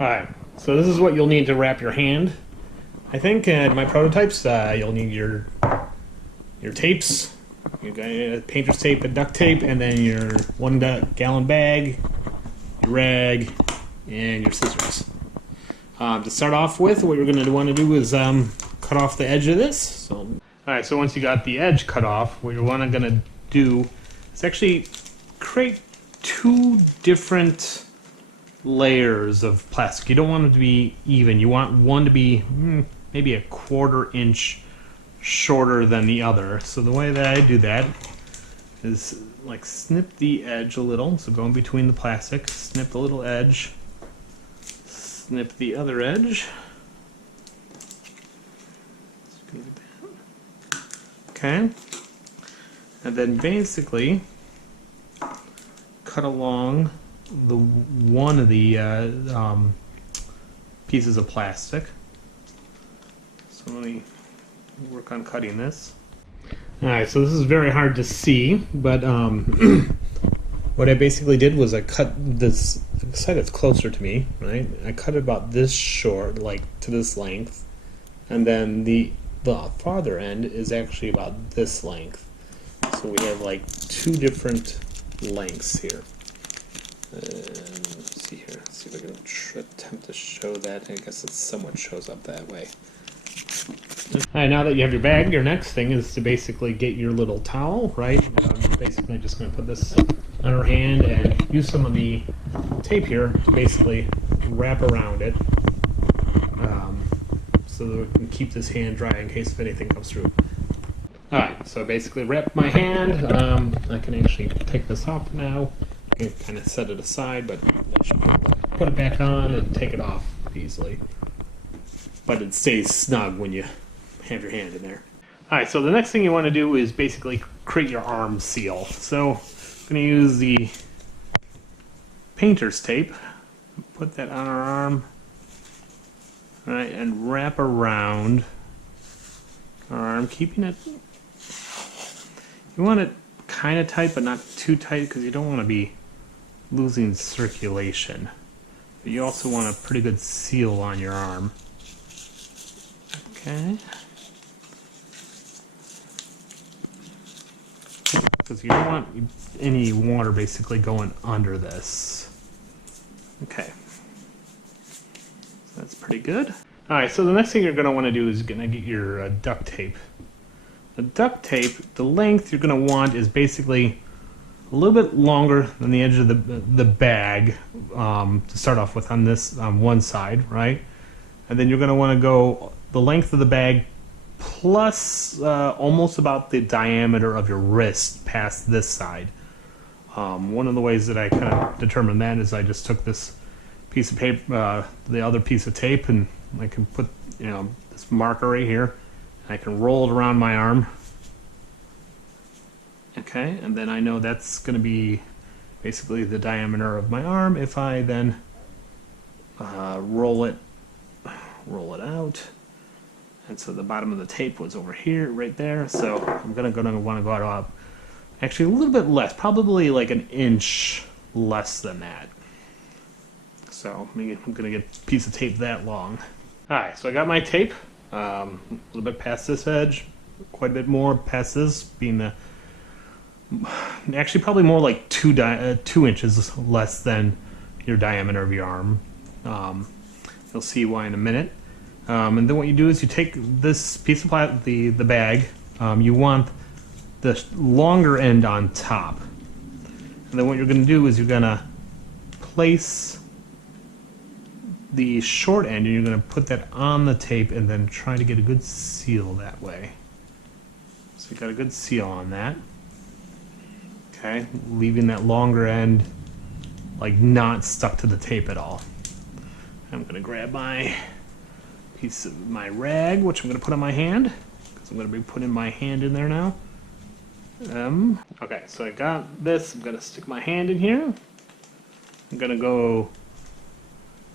Alright, so this is what you'll need to wrap your hand. I think in my prototypes, you'll need your tapes, you got painter's tape and duct tape, and then your 1 gallon bag, your rag, and your scissors. To start off with, what you're going to want to do is cut off the edge of this. Alright, so once you got the edge cut off, what you're going to do is actually create 2 different layers of plastic. You don't want them to be even. You want one to be maybe a 1/4 inch shorter than the other. So the way that I do that is like snip the edge a little. So go in between the plastic, snip the little edge, snip the other edge. Okay. And then basically cut along the one of the pieces of plastic. So let me work on cutting this. Alright, so this is very hard to see, but what I basically did was I cut this side that's closer to me, right? I cut it about this short, like to this length, and then the farther end is actually about this length. So we have like 2 different lengths here. Let's see here. Let's see if I can attempt to show that. I guess it somewhat shows up that way. Alright, now that you have your bag, your next thing is to basically get your little towel, right? I'm basically just going to put this on our hand and use some of the tape here to basically wrap around it so that we can keep this hand dry in case if anything comes through. Alright, so I basically wrap my hand. I can actually take this off now. I can kind of set it aside, but I should be able to put it back on and take it off easily. But it stays snug when you have your hand in there. Alright, so the next thing you want to do is basically create your arm seal. So I'm going to use the painter's tape, put that on our arm, alright, and wrap around our arm, keeping it, you want it kind of tight but not too tight because you don't want to be losing circulation. But you also want a pretty good seal on your arm. Okay. Because you don't want any water basically going under this. Okay. So that's pretty good. Alright, so the next thing you're going to want to do is you're going to get your duct tape. The duct tape, the length you're going to want is basically a little bit longer than the edge of the bag to start off with on this one side, right? And then you're going to want to go the length of the bag plus almost about the diameter of your wrist past this side. One of the ways that I kind of determined that is I just took this piece of paper, the other piece of tape, and I can put this marker right here. I can roll it around my arm. Okay, and then I know that's going to be basically the diameter of my arm. If I then roll it out, and so the bottom of the tape was over here, right there. So I'm going to want to go up actually a little bit less, probably like 1 inch less than that. So I'm going to get a piece of tape that long. All right, so I got my tape. A little bit past this edge, quite a bit more past this, being the actually probably more like 2 inches less than your diameter of your arm. You'll see why in a minute. And then what you do is you take this piece of the bag. You want the longer end on top, and then what you're going to do is you're going to place the short end, and you're going to put that on the tape and then try to get a good seal that way. So you got a good seal on that. Okay, leaving that longer end like not stuck to the tape at all. I'm going to grab my piece of my rag, which I'm going to put on my hand because I'm going to be putting my hand in there now. Okay, so I got this. I'm going to stick my hand in here. I'm going to go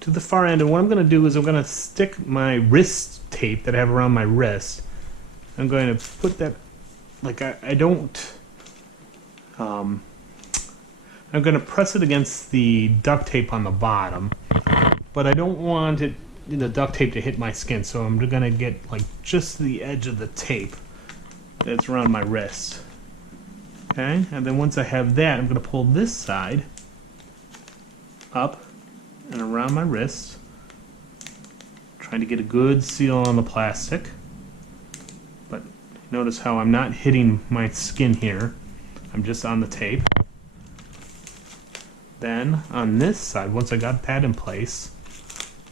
to the far end, and what I'm going to do is I'm going to stick my wrist tape that I have around my wrist. I'm going to put that, like I don't, I'm going to press it against the duct tape on the bottom, but I don't want it, the duct tape to hit my skin, so I'm gonna get like just the edge of the tape that's around my wrist. Okay, and then once I have that, I'm gonna pull this side up and around my wrist, trying to get a good seal on the plastic. But notice how I'm not hitting my skin here. I'm just on the tape. Then on this side, once I got that in place,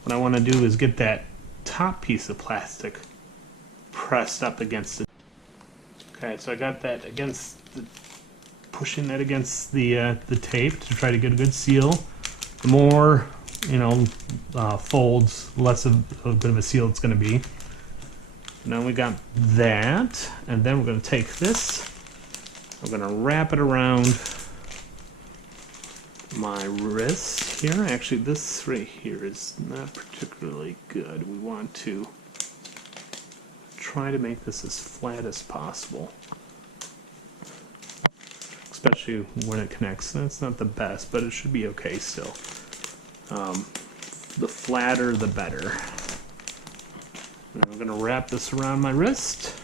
what I want to do is get that top piece of plastic pressed up against it. Okay, so I got that against the, pushing that against the tape to try to get a good seal. The more, folds, less of a bit of a seal it's going to be. Now we got that, and then we're going to take this, we're going to wrap it around my wrist here. Actually, this right here is not particularly good. We want to try to make this as flat as possible, especially when it connects. That's not the best, but it should be okay still. The flatter, the better. And I'm going to wrap this around my wrist,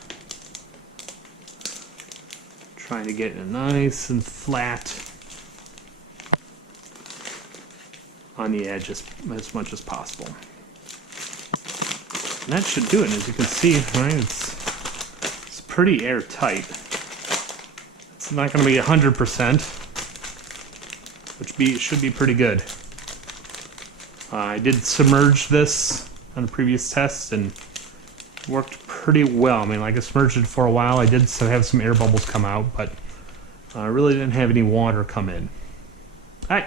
trying to get it nice and flat on the edge as much as possible. And that should do it. As you can see, right, it's pretty airtight. It's not going to be 100%, which should be pretty good. I did submerge this on a previous test and it worked pretty well. I mean, like I submerged it for a while. I did have some air bubbles come out, but I really didn't have any water come in. All right.